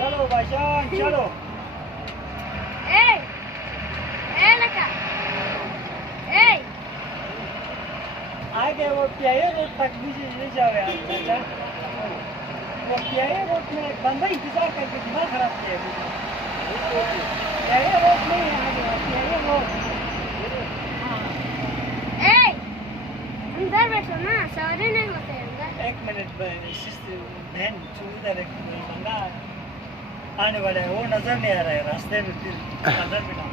चलो भाईजान चलो लड़का आगे वो प्याये रोड तक नीचे ले जाओ यार चाचा वो प्याये रोड में एक बंदा इंतजार करके दिमाग खराब किया है प्याये रोड नहीं है आगे प्याये रोड अंदर बैठो ना सवारी नहीं होते अंदर एक मिनट बहन तू इधर एक बंदा आने वाला है वो नजर नहीं आ रहा है रास्ते में फिर नजर में